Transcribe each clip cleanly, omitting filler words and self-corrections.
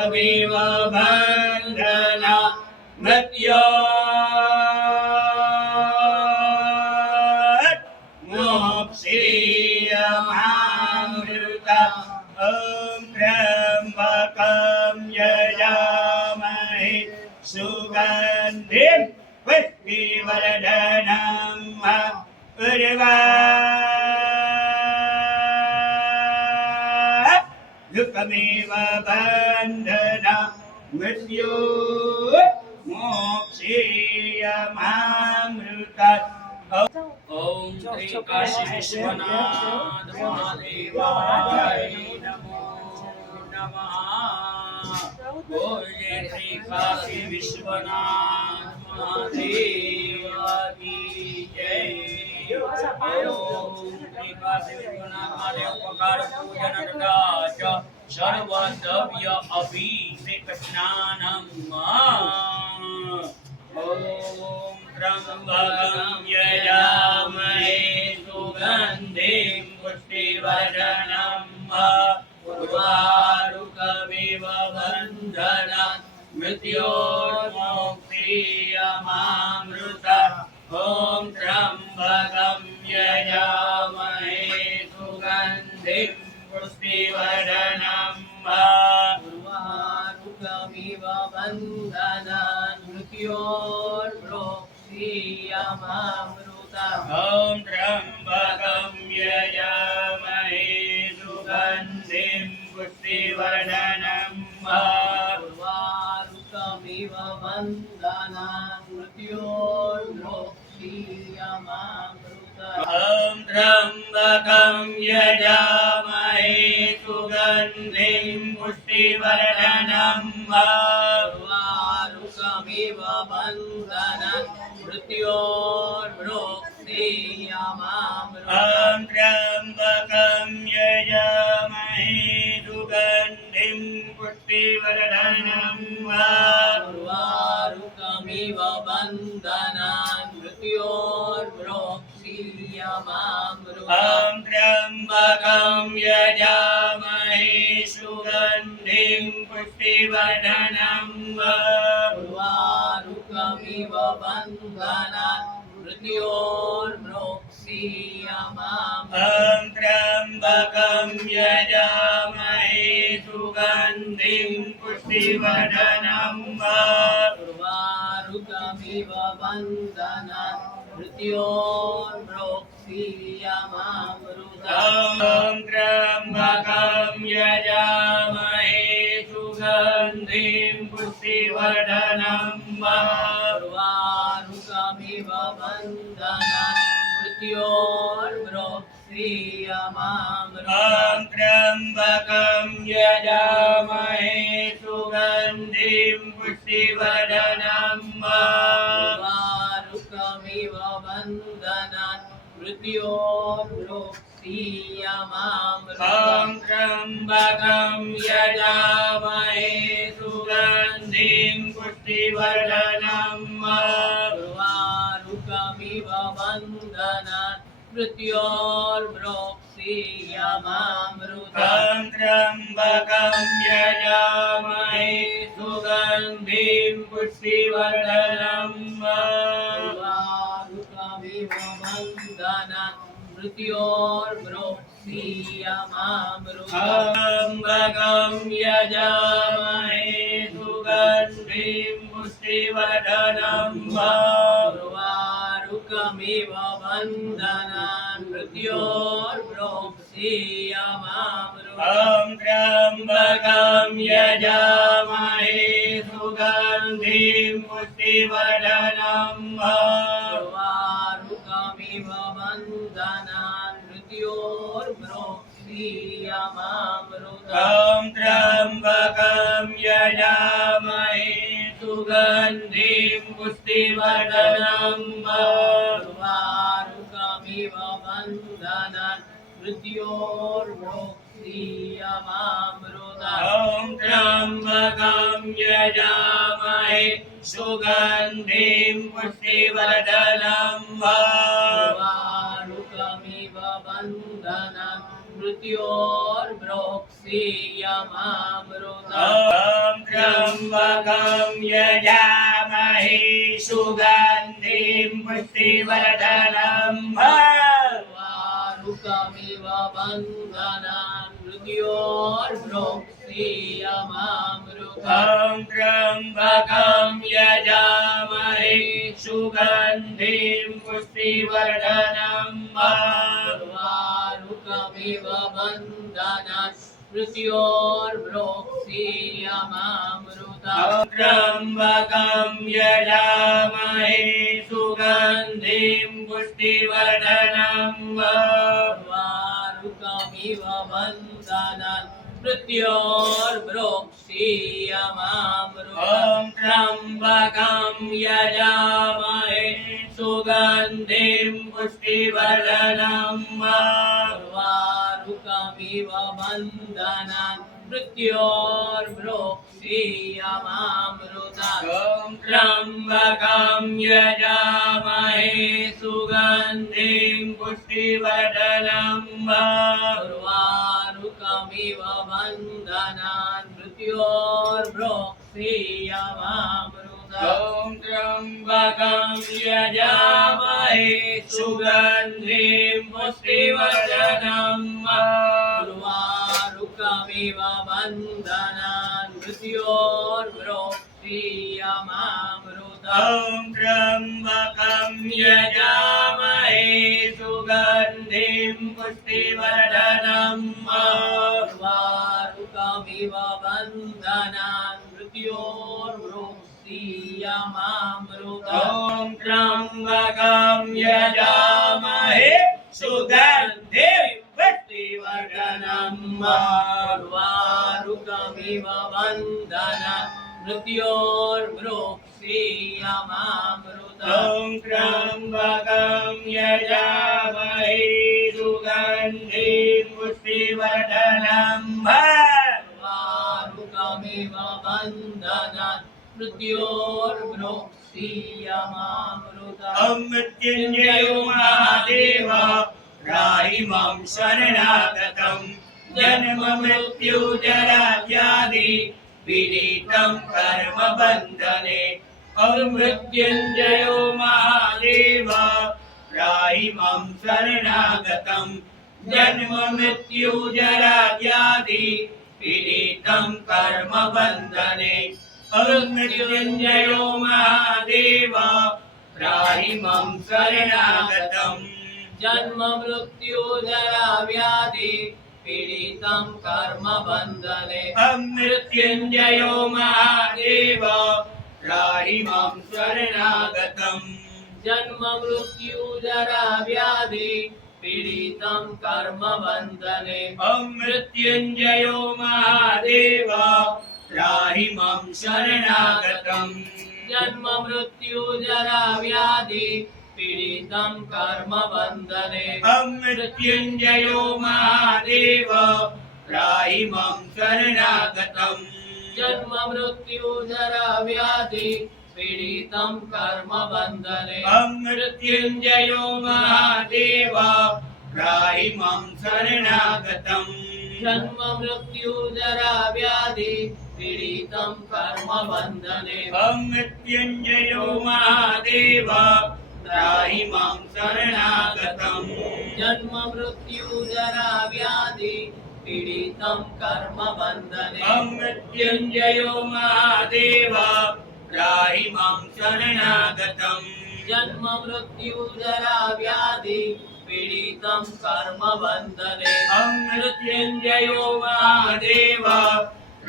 रुकमेव बन्धना मृत्योर् मोक्षीयमामृता ॐ त्र्यम्बकं यजामहे सुगन्धिं पुष्टिवर्धनम् रुकमेव बन्धना मृत्योर् मोक्षीयमामृता ओम श्री काशी विश्वनाथ महादेवाय नमो नमः। बोले श्री काशी विश्वनाथ महादेव की जय। ओम श्री काशी विश्वनाथ महादेव पकार पूजन तथा सर्वद्रव्य अभिषेक स्नानम् ओम त्र्यम्बकं यजामहे सुगन्धिं पुष्टिवर्धनम् उर्वारुकमिव बन्धनात् मृत्योर्मोक्षीयमामृता ॐ त्र्यम्बकं यजामहे सुगन्धिं पुष्टिवर्धनम् उर्वारुकमिव बन्धनात् मृत्योर्मोक्षीयमामृता ॐ त्र्यम्बकं यजामहे सुगन्धिं पुष्टिवर्धनम् उर्वारुकमिव बन्धनात् मृत्योर्मोक्षीयमामृता ॐ त्र्यम्बकं यजामहे सुगन्धिं पुष्टिवर्धनम् उर्वारुकमिव बन्धनात् मृत्योर्मोक्षीयमामृता ॐ त्र्यम्बकं यजामहे सुगन्धिं पुष्टिवर्धनम् उर्वारुकमिव बन्धनात् मृत्योर्मोक्षीयमामृता ॐ त्र्यम्बकं यजामहे सुगन्धिं पुष्टिवर्धनम् उर्वारुकमिव बन्धनात् मृत्योर्मोक्षीयमामृता ॐ त्र्यम्बकं यजामहे सुगन्धिं पुष्टिवर्धनम् उर्वारुकमिव बन्धनात् मृत्योर्मोक्षीयमामृता ॐ त्र्यम्बकं यजामहे सुगन्धिं पुष्टिवर्धनम् उर्वारुकमिव बन्धनात् मृत्योर्मोक्षीयमामृता ॐ त्र्यम्बकं यजामहे सुगन्धिं पुष्टिवर्धनम् उर्वारुकमिव बन्धनात् मृत्योर्मोक्षीयमामृता ॐ त्र्यम्बकं यजामहे सुगन्धिं पुष्टिवर्धनम् उर्वारुकमिव बन्धनात् मृत्योर्मोक्षीयमामृता ॐ त्र्यम्बकं यजामहे सुगन्धिं पुष्टिवर्धनम् उर्वारुकमिव बन्धनात् मृत्योर्मोक्षीयमामृता त्र्यम्बकं यजामहे सुगन्धिं पुष्टिवर्धनम् उर्वारुकमिव बन्धनात् मृत्योर्मोक्षीयमामृता ॐ त्र्यम्बकं यजामहे सुगन्धिं पुष्टिवर्धनम् उर्वारुकमिव बन्धनात् मृत्योर्मोक्षीयमामृता ॐ त्र्यम्बकं यजामहे सुगन्धिं पुष्टिवर्धनम् उर्वारुकमिव बन्धनात् मृत्योर्मोक्षीयमामृता ॐ त्र्यम्बकं यजामहे सुगन्धिं पुष्टिवर्धनम् उर्वारुकमिव बन्धनात् मृत्योर्मोक्षीयमामृता ॐ त्र्यम्बकं यजामहे सुगन्धिं पुष्टिवर्धनम् वारुकमिव बन्धनान् मृत्योर्भोक्ष्यमामृतम् ॐ त्र्यम्बकं यजामहे सुगन्धिं पुष्टिवर्धनम् वारुकमिव बन्धनान् मृत्योर्भोक्ष्यमामृतम् ॐ त्र्यम्बकं यजामहे सुगन्धिं पुष्टिवर्धनम् वारुकमिव बन्धनान् मृत्योर्भोक्ष्यमामृतम् ॐ त्र्यम्बकं यजामहे सुगन्धिं पुष्टिवर्धनम् वारुकमिव बन्धनान् मृत्योर्भोक्ष्यमामृतम् ॐ त्र्यम्बकं यजामहे सुगन्धिं पुष्टिवर्धनम् वारुकमिव बन्धनान् मृत्योर्भोक्ष्यमामृतम् ॐ त्र्यम्बकं यजामहे सुगन्धिं पुष्टिवर्धनम् वारुकमिव बन्धनान् मृत्योर्भोक्ष्यमामृतम् ॐ त्र्यम्बकं यजामहे सुगन्धिं पुष्टिवर्धनम् वारुकमिव बन्धनान् मृत्योर्भोक्ष्यमामृतम् ॐ त्र्यम्बकं यजामहे सुगन्धिं पुष्टिवर्धनम् वारुकमिव बन्धनान् मृत्योर्भोक्ष्यमामृतम् ॐ त्र्यम्बकं यजामहे सुगन्धिं पुष्टिवर्धनम् वारुकमिव बन्धनान् मृत्योर्भोक्ष्यमामृतम् मृत्युञ्जयो महादेव राहि मां शरणागतं जन्म मृत्यु जरा व्याधि पीडितं कर्म बन्धने मृत्युञ्जयो महादेव राहि मां शरणागतं जन्म मृत्यु जरा व्याधि पीडितं कर्म बन्धने मृत्युञ्जयो महादेव राहि मां शरणागतम् जन्म मृत्यु जरा व्याधि पीडितं कर्म बन्धने मृत्युञ्जयो महादेव राहि मां शरणागतम् जन्म मृत्यु जरा व्याधि पीडितं कर्म बन्धने मृत्युञ्जयो महादेव राहि मां शरणागतम् जन्म मृत्यु जरा व्याधि पीडितं कर्म बन्धने मृत्युञ्जयो महादेव राहि मां शरणागतम् जन्म मृत्यु जरा व्याधि पीडितं कर्म बन्धने मृत्युञ्जयो महादेव राहि मां शरणागतम् जन्म मृत्यु जरा व्याधि पीडितं कर्म बन्धने मृत्युञ्जयो महादेव राहि मां शरणागतम् जन्म मृत्यु जरा व्याधि पीडितं कर्म बन्धने मृत्युञ्जयो महादेव राहि मां शरणागतम् जन्म मृत्यु जरा व्याधि पीडितं कर्म बन्धने मृत्युञ्जयो महादेव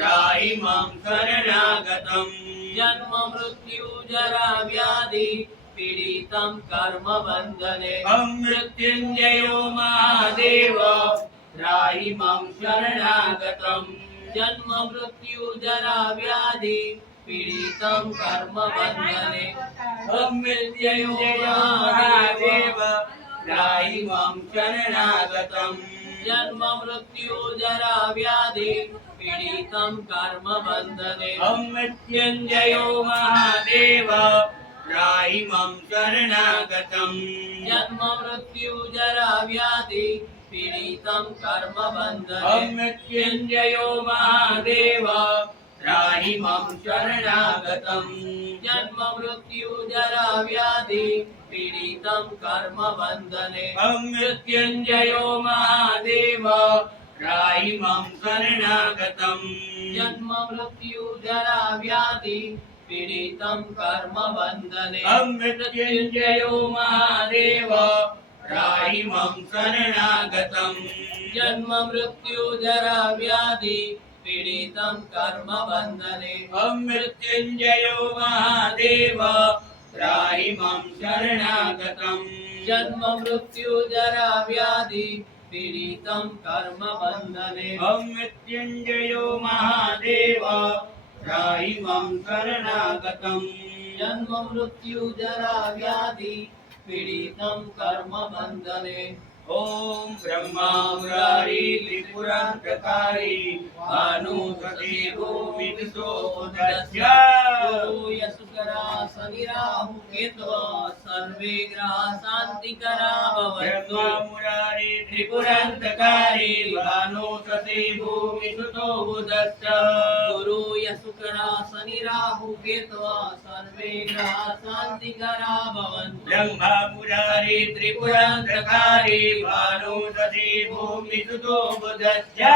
राहि मां शरणागतम् जन्म मृत्यु जरा व्याधि पीडितं कर्म बन्धने मृत्युञ्जयो महादेव राहि मां शरणागतम् जन्म मृत्यु जरा व्याधि पीडितं कर्म बन्धने मृत्युञ्जयो महादेव राहि मां शरणागतम् जन्म मृत्यु जरा व्याधि पीडितं कर्म बन्धने मृत्युञ्जयो महादेव राहि मां शरणागतम् जन्म मृत्यु जरा व्याधि पीडितं कर्मबन्धने ॐ मृत्युञ्जयो महादेव त्राहि मां शरणागतम् जन्म मृत्यु जरा व्याधि पीडितं कर्मबन्धने ॐ मृत्युञ्जयो महादेव त्राहि मां शरणागतम् जन्म मृत्यु जरा व्याधि पीडितं कर्मबन्धने ॐ मृत्युञ्जयो महादेव त्राहि मां शरणागतम् जन्म मृत्यु जरा व्याधि पीडितं कर्मबन्धने ॐ मृत्युञ्जयो महादेव त्राहि मां शरणागतम् जन्म मृत्यु जरा व्याधि पीडितं कर्मबन्धने ॐ मृत्युञ्जयो महादेव त्राहि मां शरणागतम् जन्म मृत्यु जरा व्याधि पीडितं कर्मबन्धने ॐ ब्रह्मा मुरारी त्रिपुरान्तकारी भानुसती भूमिदुसोदस्य गुरु यशुकरा शनि राहु केतवः सर्वे ग्रहा शान्तिकरा भवन्तु ब्रह्मा मुरारी त्रिपुरान्तकारी भानुसती भूमिदुसो बुधस्य गुरु यशुकरा शनि राहु केतवः सर्वे ग्रहा शान्तिकरा भवन्तु ब्रह्मा मुरारी त्रिपुरान्तकारी भानुसती भूमिदुसो बुधस्य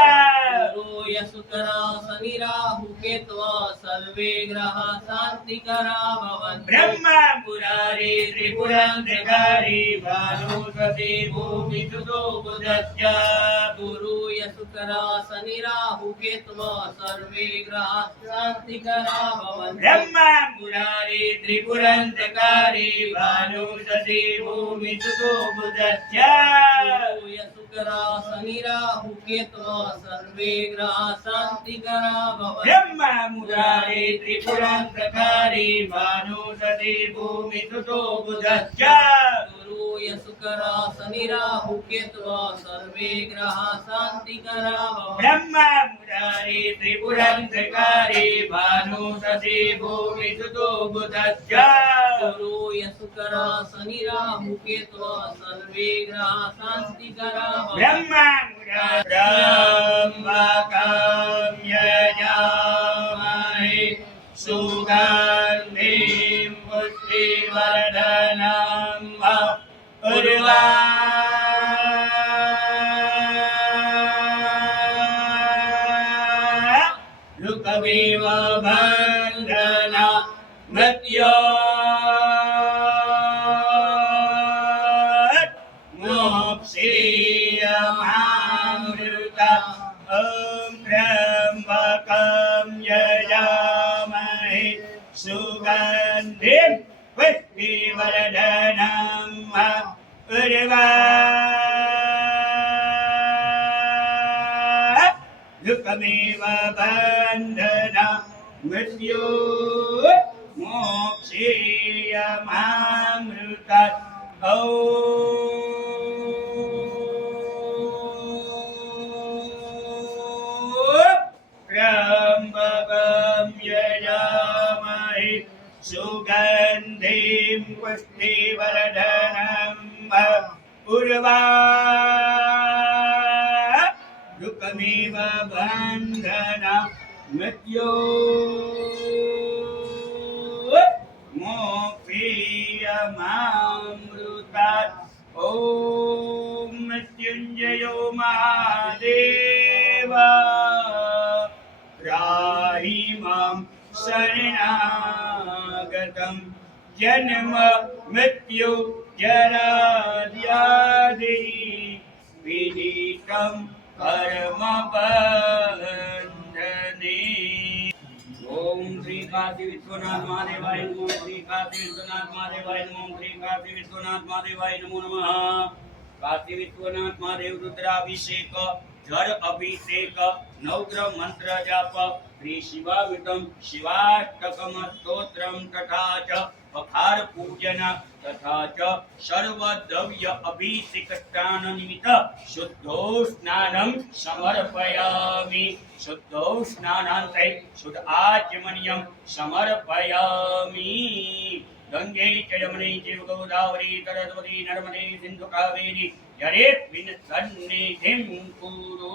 गुरु यशुकरा शनि राहु केतवः सर्वे ग्रहा शान्तिकरा भवन्तु ब्रह्मा मुरारी त्रिपुरान्तकारी भानुसती भूमिदुसो बुधस्य गुरु यशुकरा शनि राहु केतवः सर्वे ग्रहा शान्तिकरा भवन्तु ब्रह्मा मुरारी त्रिपुरान्तकारी भानुसती भूमिदुसो बुधस्य गुरु यशुकरा शनि राहु केतवः सर्वे ग्रहा शान्तिकरा भवन्तु ब्रह्मा मुरारी त्रिपुरान्तकारी भानुसती भूमिदुसो बुधस्य गुरु यशुकरा शनि राहु केतवः सर्वे ग्रहा शान्तिकरा भवन्तु ब्रह्मा मुरारी त्रिपुरान्तकारी भानुसती भूमिदुसो बुधस्य गुरु यशुकरा शनि राहु केतवः सर्वे ग्रहा शान्तिकरा भवन्तु ब्रह्मा मुरारम्भकं यजामहे सुगन्धिं पुष्टिवर्धनम् उर्वारुकमेव बन्धना मृत्यो मोक्षीयमामृता ॐ त्र्यम्बकं यजामहे सुगन्धिं पुष्टिवर्धनम् उर्वारुकमेव बन्धना मृत्यो मोक्षीयमामृता त्र्यम्बकं यजामहे सुगन्धिं पुष्टिवर्धनम् उर्वारुकमेव बन्धना मृत्यो मोक्षीयमामृतात् ॐ मृत्युञ्जयो महादेव त्राहि मां शरणागतं जन्म मृत्यु जरा व्याधि पीडितं कर्मबन्धने ओम श्री काशी विश्वनाथ महादेवाय नमः श्री काशी विश्वनाथ महादेवाय नमः श्री काशी विश्वनाथ महादेवाय नमो नमः काशी विश्वनाथ महादेव रुद्राभिषेक जल अभिषेक नवग्रह मंत्र जाप श्री शिवावितम शिवाष्टकम स्तोत्रम तथा च पखार पूजन तथा च सर्वद्रव्य अभिषेक स्नान निमित्त शुद्धो स्नानं समर्पयामि शुद्धो स्नानान्ते शुद्ध आचमनीयं समर्पयामि गंगे च यमुने चैव गोदावरी सरस्वती नर्मदे सिन्धु कावेरी जलेऽस्मिन् सन्निधिं कुरु